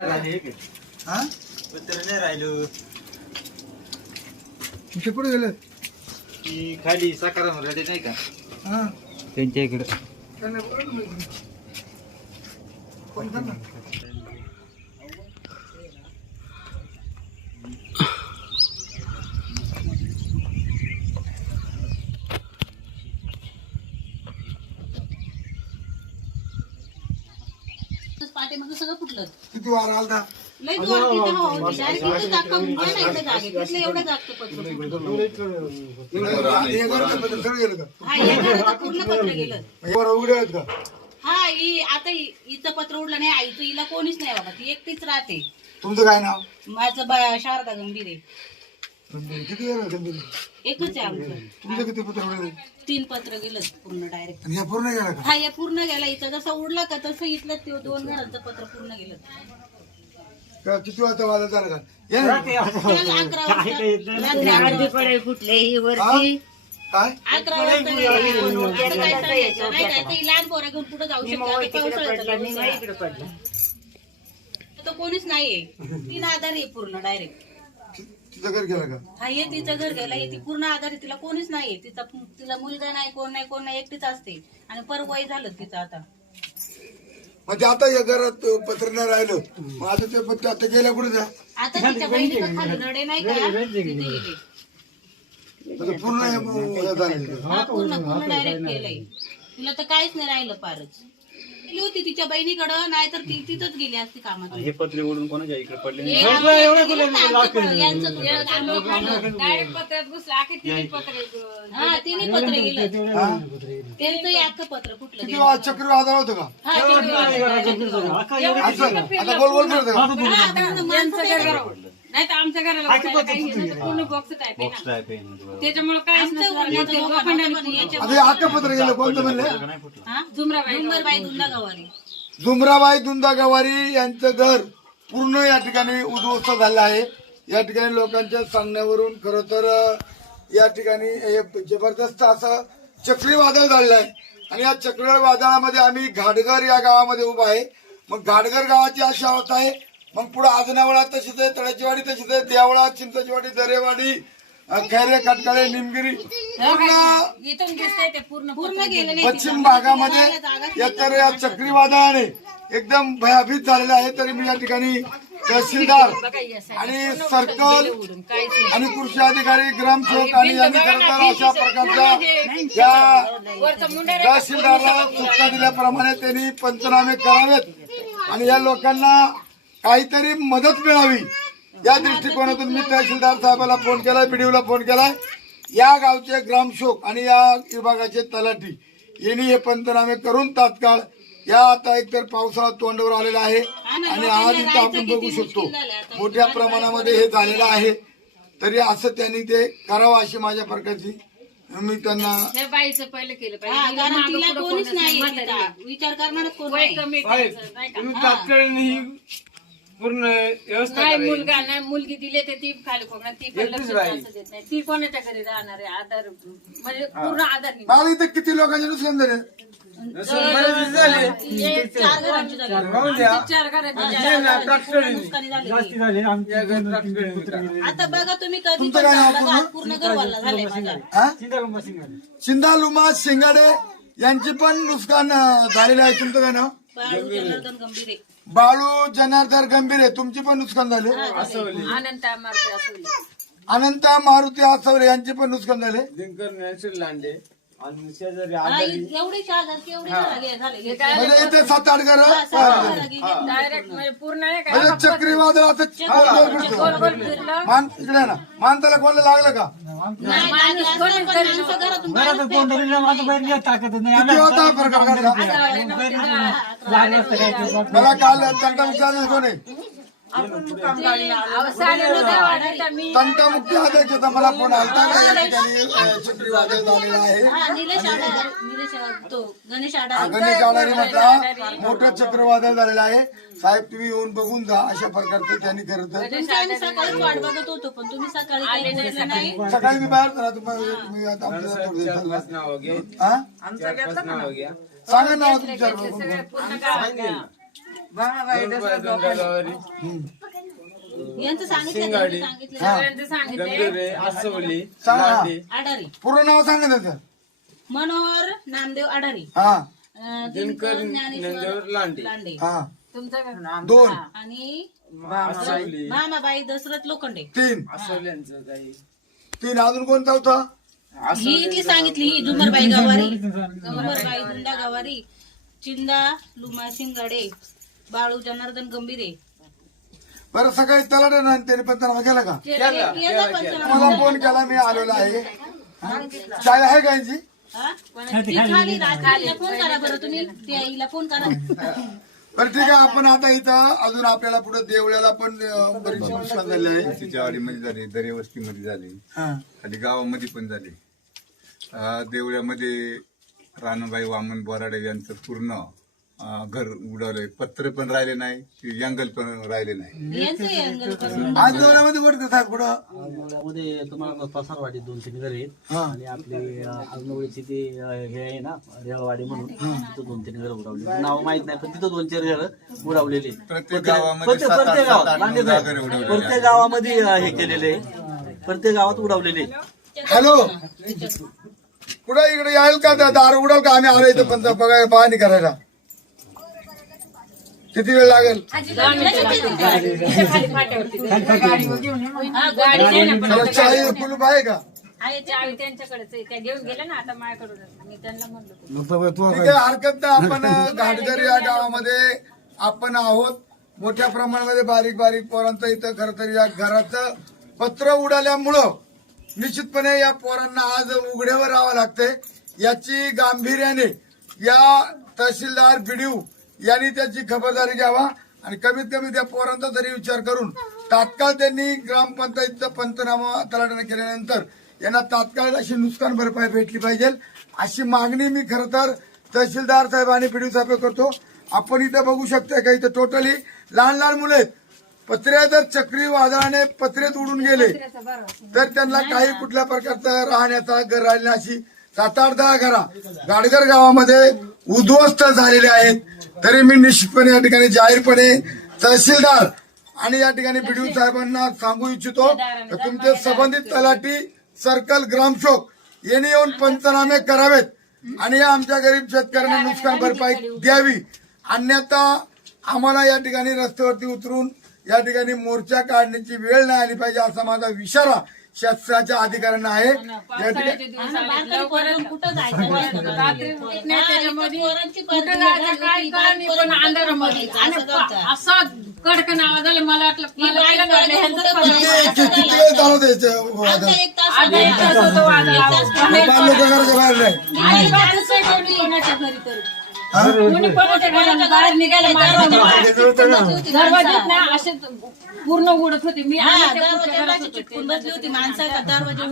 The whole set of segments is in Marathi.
हा नाही राहिलो तुमचे कुठे गेले की खाली साकाराम रेडी नाही का हा त्यांच्या इकडे त्यांना बोलव ना मग. फोन कर ना. पाठीमागं सगळं फुटलं. किती वार आलता लय जोरात तिथं हवा होती. डायरेक्ट इथं धक्का म्हणजे नाही इकडे जागेत. इथलं एवढं जागतं पत्र फुटलं. हे घर का पत्र सगळं गेलं का हा, हे घराचं पूर्ण पत्र गेलं. वर उघडे आहेत का हा, आता हिचं पत्र उडलं नाही. आईचं हिला कोणीच नाही बाबा. ती एकटीच राहते. तुमचं काय नाव माझं शारदा गंभीर आहे. किती वेळ गंभीर एकच आहे आमचं. तुमचं किती पत्र उघडे 3 पत्र गेलं पूर्ण डायरेक्ट. आणि ह्या पूर्ण गेला का हा, या पूर्ण गेला. हिचं जसं उडलं का तसं इथलं ते 2 घरांचं पत्र पूर्ण गेलं. किती वाजता वाजत झाला का ये ना. काल 11 वाजता कुठले ही हा? वरती काय 11 वाजता यायचं. आता काय सांगायचं? नाही काय ते लहान पोरं घेऊन पुढे जाऊ शकतात. आता पावसाळ्याचं दिवस आहे. इकडे पडला तर कोणीच नाहीये. 3 आधार आहे पूर्ण डायरेक्ट. तिचं घर गेला का हा, हे तिचं घर गेलं. हे ती पूर्ण आधार आहे. तिला कोणीच नाहीये. तिला मुलगा नाही, कोण नाही, एकटीच असते. आणि परवय झालं तिचं आता. म्हणजे आता या घरात पत्र नाही राहिलं मग आता ते पत्र आता गेल्या कुठे जा आता तिच्या बहिणीचं खाली रडे नाही का तिथे गेले. आता पूर्ण हे झालं हा, पूर्ण डायरेक्ट केलंय. तिला तर काहीच नाही राहिलं फारच. गेली होती तिच्या बहिणीकडं, नाही तर ती तिथंच गेली असती कामात. हे पत्रे ओढून कोणाच्या इकडे पडले हे नाही. आमचं यांचं आम्ही खाल्लं. हा, 3 पत्र गेलं. त्यांचं अख्खं पत्र कुठलं किती वाज चक्रीवादळ होतं का हा, असं आता गोल गोल फिरतं का नाही तर आमच्या घराला पूर्ण बॉक्स टाईप आहे बॉक्स ना. टाईप आहे त्याच्यामुळे काहीच नसतं. आता हे अख्खं पत्र गेलं कोणतं म्हणले झुंबरबाई धुंदा गवारी. झुमराबाई दुंदा गवारी यांचं घर पूर्ण या ठिकाणी उद्ध्वस्त झालं आहे. या ठिकाणी लोकांच्या सांगण्यावरून खरं तर या ठिकाणी हे जबरदस्त असं चक्रीवादळ झालेलं आहे. आणि या चक्रीवादळामध्ये आम्ही घाटघर या गावामध्ये उभा आहे. मग घाटघर गावाची अशी अवस्था आहे. मग पुढे आजनावळा तशीच आहे, तळ्याचीवाडी तशीच आहे, देवळा, चिंचचीवाडी, दरेवाडी, खैरे, कटकाळे, निमगिरी पूर्ण इथून दिसतंय ते पूर्ण गेले नाही. पश्चिम भागामध्ये तर या चक्रीवादळाने एकदम भयाभीत झालेलं आहे. तरी मी या ठिकाणी तहसीलदार आणि सर्कल आणि कृषी अधिकारी, ग्रामसेवक आणि यांनी खरं तर अशा प्रकारच्या या तहसीलदारला सूचना दिल्याप्रमाणे त्यांनी पंचनामे करावेत आणि या लोकांना काहीतरी मदत मिळावी या दृष्टिकोनातून मी तहसीलदार साहेबाला फोन केलाय, बीडीओला फोन केलाय. या गावचे ग्रामसेवक आणि या विभागाचे तलाठी यांनी हे पंचनामे करून तात्काळ या आता एकतर पावसाळा तोंडावर आलेला आहे आणि आज इथं आपण बघू शकतो मोठ्या प्रमाणामध्ये हे झालेलं आहे. तरी असं त्यांनी ते करावं अशी माझ्या प्रकारची मी त्यांना हे बाईचं पहिलं केलं हा, पाहिजे. कारण तिला कोणीच नाही विचार करणार कोण वय नाही. कमी करायचं, नाही का? तात्काळ ही पूर्ण व्यवस्था नाही करावी. मुलगा नाही मुलगी दिली तर ती खाली कोकणात ती पण लक्ष जास्त देत नाही. ती कोणाच्या घरी राहणार आहे आधार म्हणजे पूर्ण आधार नाही. मला इथं किती लोकांचे नुकसान झाले झाले. हे 4 घरांची झाली. राहून द्या. 4 घरात नाही ना, तात्काळ नुकसानी झाली. आता बघा तुम्ही कधी तुमचं पण काय नाव झालं पूर्ण? का? पूर्ण घर वाला झालंय माझा. हा शिंदालुमा शिंगाडे यांची पण नुकसान झालेलं आहे. तुमचं काय नाव बाळू जनार्दन गंभीरे. बाळू जनार्दन गंभीर आहे. तुमची पण नुकसान झाले. आनंद मारते असं अनंत मारुती आसवरे यांचे पण नुकसान झाले. दिनकर नॅचरल लांडे आणि शेजारी हा, आजारी एवढी शहाजार एवढी झाले म्हणजे इथे 7-8 घर डायरेक्ट म्हणजे पूर्ण नाही का म्हणजे चक्रीवादळ असं गोल गोल फिरतो. गोल फिरलं. मान इकडे ना माणसाला कोणाला लागलं का किती होता प्रकार घडला? मला काल तंटामुक्ती आदेश कोण आहे तंटामुक्ती आदेश होता मला फोन आलता का या ठिकाणी चक्रीवादळ झालेलं आहे. गणेश गणेश आडारी म्हटला मोठं चक्रीवादळ झालेलं आहे. साहेब तुम्ही येऊन बघून जा अशा प्रकारचं त्यांनी खरं तर सकाळी वाट बघत होतो पण तुम्ही सकाळी काही बोलले नाही. सकाळी मी बाहेर झाला तुम्ही आता आमच्या थोडं चार पाच नाव घ्या. हा चार पाच नाव घ्या. सांगा ना तुमच्या पूर्ण गावात गवारी, यांचं सांगितलं शिंगाडी. सांगितलं सगळ्यांचं सांगितलंय. गंभीरे, आसवली, सांगा. लांडे, आडारी पूर्ण नाव सांगा त्याचं. मनोहर नामदेव आडारी हा दिनकर ज्ञानेश्वर ज्ञानेश्वर लांडे. लांडे हा तुमचं घर. 2 आणि आसवली, मामाबाई दशरथ लोखंडे 3 आसवल्यांचं काही 3 अजून कोण चौथा? ही ती सांगितली ही झुमरबाई गवारी झुमरबाई गुंडा गवारी चिंदा लुमा शिंगाडे बाळू जनार्दन गंभीरे बरं सकाळी तलाट्यानं ना त्याने पंचनामा केला का? याचा पंचनामा मला फोन केला, मी आलेलो आहे. हा? चाय आहे का यांची? हा? ती खाली रात्रीला फोन करा बरं तुम्ही त्या आईला फोन करा बरं ठीक आहे. आपण आता इथं अजून आपल्याला पुढे देवळ्याला पण बरीचशी नुकसान झाले आहे. तिच्या वाडीमध्ये झाली, दरे वस्तीमध्ये झाली, हा. खाली गावामध्ये पण झाली. देवळ्यामध्ये राणाबाई वामन बोराडे यांचं पूर्ण घर उडवलंय. पत्र पण राहिले नाही, जंगल पण राहिले नाही. यांचं हे अंगण करून आज देवळ्यामध्ये वरती साहेब पुढं मध्ये तुम्हाला पसारवाडी 2-3 घर आहेत हा. आणि आपली आजनवळीची ते हे आहे ना रेवाडी म्हणून तिथं 2-3 घर उडवले. नाव माहित नाही पण तिथं 2-4 घर उडवलेले. प्रत्येक गावामध्ये प्रत्येक 7-8 गावात घरं उडवलेली आहेत. प्रत्येक गावामध्ये हे केलेले प्रत्येक गावात उडवलेले. हॅलो कुठं इकडे यायला का? दार उडाल का? आम्ही आलो इथं पण बघायला पाहणी करायला. किती वेळ लागेल? हा, गाडी नाही ना पण आता चाळी कुलूप आहे का? आहे चावी त्यांच्याकडेच आहे. त्या घेऊन गेल्या ना आता माझ्याकडून. मी त्यांना म्हणलो ठीक आहे, हरकत नाही. आपण घाटघर या गावामध्ये आपण आहोत. मोठ्या प्रमाणामध्ये बारीक बारीक पोरांचं इथं खरं तर या घराचं पत्र उडाल्यामुळं निश्चितपणे या पोरांना आज उघड्यावर राहावं लागतंय. याची गांभीर्याने या तहसीलदार बीडीओ यांनी त्याची खबरदारी घ्यावा आणि कमीत कमी त्या पोरांचा तरी विचार करून तात्काळ त्यांनी ग्रामपंचायतचा पंचनामा तलाट्याने केल्यानंतर यांना तात्काळ अशी नुकसान भरपाई भेटली पाहिजे अशी मागणी मी खरं तर तहसीलदार साहेब आणि बीडीओ साहेब करतो. आपण इथं बघू शकता का इथं टोटली लहान लहान मुलं आहेत. पत्रे जर चक्रीवादळाने पत्रेच उडून गेले तर त्यांना काही कुठल्या प्रकारचा राहण्याचा घर राहिला अशी 7-8-10 घरा गाडगर गावामध्ये उद्ध्वस्त झालेले आहेत. तरी मी निश्चितपणे या ठिकाणी जाहीरपणे तहसीलदार आणि या ठिकाणी बीडीओ साहेबांना सांगू इच्छितो की तुमचे संबंधित तलाठी सर्कल ग्रामसेवक यांनी येऊन पंचनामे करावेत आणि या आमच्या गरीब शेतकऱ्यांना नुकसान भरपाई द्यावी. अन्यथा आम्हाला या ठिकाणी रस्त्यावरती उतरून या ठिकाणी मोर्चा काढण्याची वेळ नाही आली पाहिजे असा माझा इशारा शासनाच्या अधिकाऱ्यांना आहे. या ठिकाणी कुठं जायचं रात्री होत नाही त्याच्यामध्ये. कुठं जायचं काय कळलं नाही पण अंधारामध्ये. आणि असं कडकन आवाज आला मला वाटलं मला पहिल्यांदा वाटलं ह्यांचं किती वेळ चालू द्यायचं वादळ? एक तास आता एक तास होतो वादळ आवाज. लोक घराच्या बाहेर नाही. आणि बाजूचं आहे कोणी कोणाच्या घरी तरी. कोणी कोणाच्या घरात बाहेर निघायला दरवाजात ना असे पूर्ण उडत होते. मी दरवाजा चिटकून बसली होती माणसं दरवाजा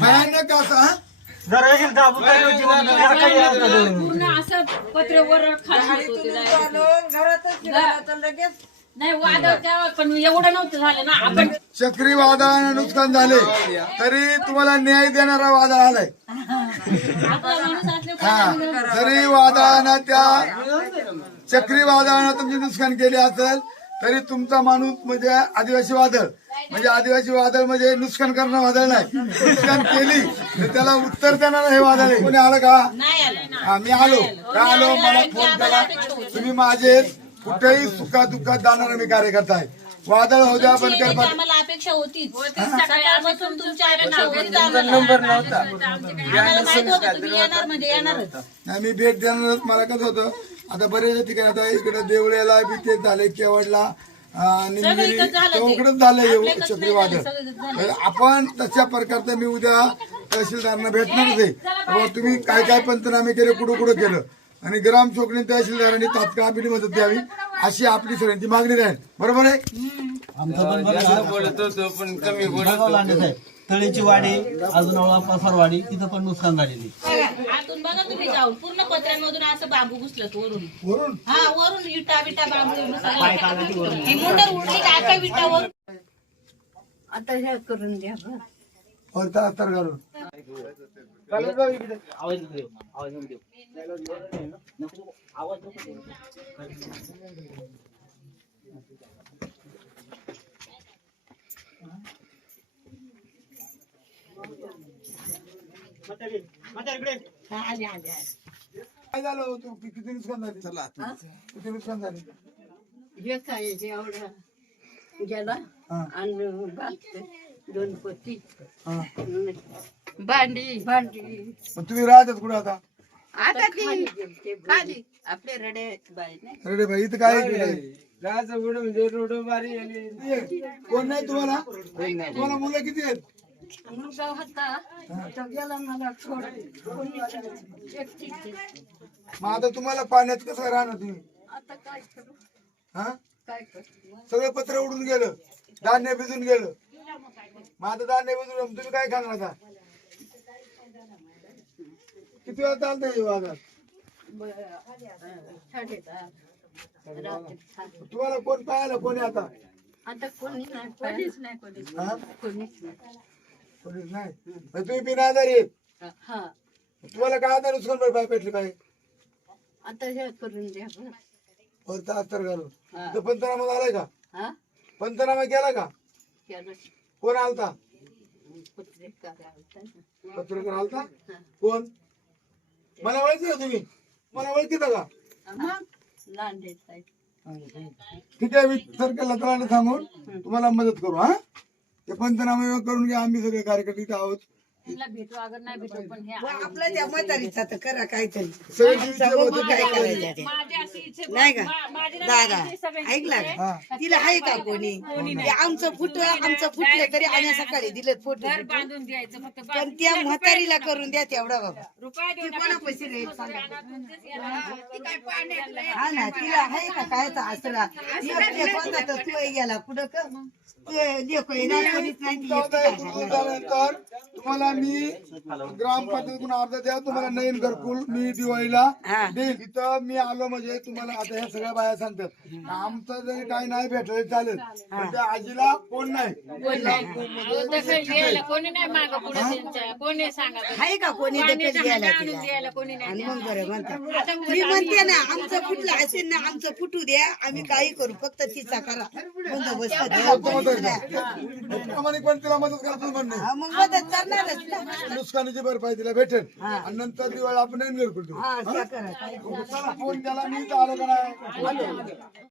भयानक असा पूर्ण असं पत्र्यावर खाली होते नाही वादळ तेव्हा पण एवढं नव्हतं झालं ना. आपण चक्रीवादळानं नुकसान झाले तरी तुम्हाला न्याय देणारा वादळ आलाय. आपला माणूस असले हा जरी वादळानं त्या चक्रीवादळानं तुमचे नुकसान केले असेल तरी तुमचा माणूस म्हणजे आदिवासी वादळ म्हणजे नुकसान करणारं वादळ नाही. नुकसान केली तर त्याला उत्तर देणारं हे वादळ आहे. कोणी आलं का? नाही आलं हा मी आलो का आलो मला फोन केला. तुम्ही माझे कुठेही सुखादुःखात जाणारा मी कार्यकर्ता आहे. वादळ होऊ द्या पण काय आम्हाला अपेक्षा होतीच सकाळपासून तुमच्या अपेक्षा होतीच. नंबर नव्हता. आम्हाला माहित होतं तुम्ही येणार म्हणजे येणारच. नाही मी भेट देणारच. मला कसं होतं आता बरेच ठिकाणी आता इकडे देवळ्याला बी ते झाले केवडला निमगिरी चौकडेच झालंय चक्रीवादळ. तर आपण तशा प्रकारचं मी उद्या तहसीलदारांना भेटणारच आहे. बाबा तुम्ही काय काय पंचनामे केले कुठं केलं आणि ग्रामसेवकने तहसीलदारांनी तात्काळ आपली मदत द्यावी अशी आपली सगळ्यांची मागणी राहील. बरोबर आहे? बोलत होतो पण कमी बोलत तळेची वाडी अजूनवळा पसारवाडी तिथं पण नुकसान झालेली. आतून बघा तुम्ही जाऊन पूर्ण पत्र्यांमधून असं बांबू घुसलं वरून. हा वरून विटा बांबू ही मुंडर उडली काय विटावर. आता हे करून द्या वरचा अस्तर घालून आवाज नको देऊ, आवाज नको देऊ. नको, आवाज नको देऊ. काय झालं तू किती नुकसान झाली चला किती नुकसान झाली हे काय एवढं गेला हा. आणि दोन पती हा. भांडी मग तुम्ही राहतात कुठे आता आता ती खाली आपले रडे बाई नाही रेडे भाई इथं काय केलंय? गाचं उडून म्हणजे रोड बारी आली कोण नाही तुम्हाला तुम्हाला मुलं किती आहेत मुलगा होता तो गेला मला मग आता तुम्हाला पाण्यात कसं राहणार तुम्ही आता काय करू हा काय करू सगळं पत्र उडून गेलं धान्य भिजून गेलं मग आता धान्य भिजून तुम्ही काय खाणार आता किती वाजता चालतंय बाजार तुम्हाला कोण पाहायला कोणी आता आता कोणी नाही कोणीच नाही हा? कोणीच नाही कोणीच नाही मग तुम्ही बिनआजारी आहेत हा तुम्हाला काय आता नुकसान भरपाई भेटली काय आता हे करून द्या बरं. वरचा अस्तर घालून हा. तो पंचनामा झालाय का हा पंचनामा केला का केलं कोण आलता पत्रिका होता ना. पत्रकार आलता कोण मला ओळखी का तुम्ही मला ओळखीता का मग लांडे साहेब ठीक आहे मी सरकारला तळाला सांगून तुम्हाला मदत करू हा ते पंचनामे करून घ्या आम्ही सगळे कार्यकर्ते इथे आहोत आपलं त्या म्हातारीचा तर करा काहीतरी सगळे जीवित होते काय ते करायचं ते. नाही का दादा ऐकला का तिला आहे का कोणी ते आमचं फुटलं तरी आम्ही सकाळी दिले फोटो पण त्या म्हातारीला करून द्या तेवढा बाबा ती कोणा पैसे राहील सांगा. हा ना तिला आहे का काय तर असला कोणता तर तू गेला कुठं का लेखो येणार कोणीच नाही ती एकटी काय करणार? त्यानंतर तुम्हाला मी ग्रामपंचायतीतून अर्ज द्या तुम्हाला नवीन घरकुल मी दिवाळीला देईल इथं मी आलो म्हणजे तुम्हाला आता ह्या सगळ्या बाया सांगतात आमचं जरी काही नाही भेटलं चालेल पण त्या आजीला कोण नाही कोणी नाही माग पुढे त्यांच्या कोणी सांगा आहे का कोणी दखल घ्यायला तिला? कोणी नाही आणि मग बरं म्हणतात मी म्हणते ना आमचं फुटलं असेल ना आमचं फुटू द्या आम्ही काही करू फक्त तिचा करा बंदोबस्त प्रामाणिकपणे तिला मदत करतो म्हणणे हा, मग मदत करणारच ना नुकसानीची भरपाई तिला भेटेल आणि नंतर दिवाळी आपण नवीन घरकुल देऊ हा त्या करा काही चला फोन केला मी इथं आलो का नाही